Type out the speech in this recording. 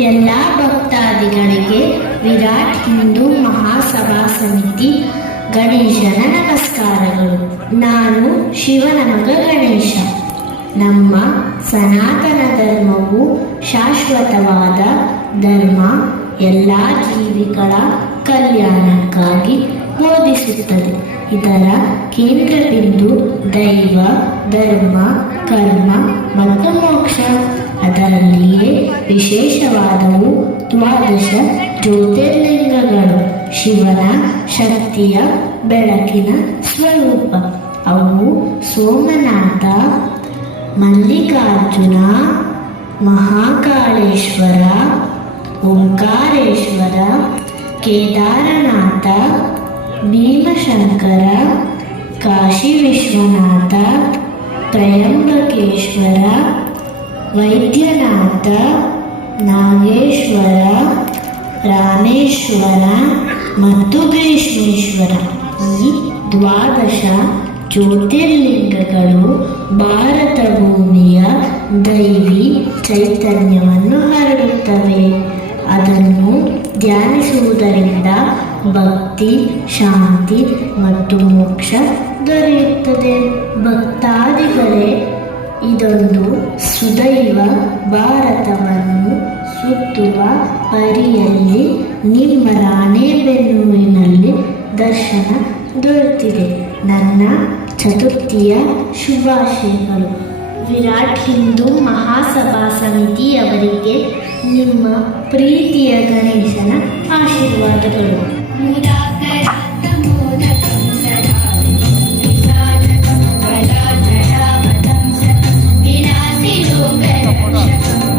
ಎಲ್ಲ ಭಕ್ತಾದಿಗಳಿಗೆ ವಿರಾಟ್ ಹಿಂದೂ ಮಹಾಸಭಾ ಸಮಿತಿ ಗಣೇಶನ ನಮಸ್ಕಾರಗಳು. ನಾನು ಶಿವನ ಮಗ ಗಣೇಶ. ನಮ್ಮ ಸನಾತನ ಧರ್ಮವು ಶಾಶ್ವತವಾದ ಧರ್ಮ, ಎಲ್ಲ ಜೀವಿಗಳ ಕಲ್ಯಾಣಕ್ಕಾಗಿ ಬೋಧಿಸುತ್ತದೆ. ಇದರ ಕೇಂದ್ರ ಬಿಂದು ದೈವ, ಧರ್ಮ, ಕರ್ಮ ಮತ್ತು ಮೋಕ್ಷ. ಅದರಲ್ಲಿಯೇ ವಿಶೇಷವಾದವು ದ್ವಾದಶ ಜ್ಯೋತಿರ್ಲಿಂಗಗಳು, ಶಿವನ ಶಕ್ತಿಯ ಬೆಳಕಿನ ಸ್ವರೂಪ. ಅವು ಸೋಮನಾಥ, ಮಲ್ಲಿಕಾರ್ಜುನ, ಮಹಾಕಾಳೇಶ್ವರ, ಓಂಕಾರೇಶ್ವರ, ಕೇದಾರನಾಥ, ಭೀಮಶಂಕರ, ಕಾಶಿ ವಿಶ್ವನಾಥ, ತ್ರಯಂಬಕೇಶ್ವರ, ವೈದ್ಯನಾಥ, ನಾಗೇಶ್ವರ, ರಾಮೇಶ್ವರ ಮತ್ತು ಗ್ರೀಷ್ಮೇಶ್ವರ. ಈ ದ್ವಾದಶ ಜ್ಯೋತಿರ್ಲಿಂಗಗಳು ಭಾರತ ಭೂಮಿಯ ದೈವಿ ಚೈತನ್ಯವನ್ನು ಹರಡುತ್ತವೆ. ಅದನ್ನು ಧ್ಯಾನಿಸುವುದರಿಂದ ಭಕ್ತಿ, ಶಾಂತಿ ಮತ್ತು ಮೋಕ್ಷ ದೊರೆಯುತ್ತದೆ. ಭಕ್ತಾದಿಗಳೇ, ಇದೊಂದು ಸುದೈವ ಭಾರತವನ್ನು ಸುತ್ತುವ ಪರಿಯಲ್ಲಿ ನಿಮ್ಮ ರಾಣೆಬೆನ್ನೂರಿನಲ್ಲಿ ದರ್ಶನ ದೊರೆತಿದೆ. ನನ್ನ ಚತುರ್ಥಿಯ ಶುಭಾಶಯಗಳು. ವಿರಾಟ್ ಹಿಂದೂ ಮಹಾಸಭಾ ಸಮಿತಿಯವರಿಗೆ ನಿಮ್ಮ ಪ್ರೀತಿಯ ಗಣೇಶನ ಆಶೀರ್ವಾದಗಳು. ವಿನಾಶಿ ಲೋಕ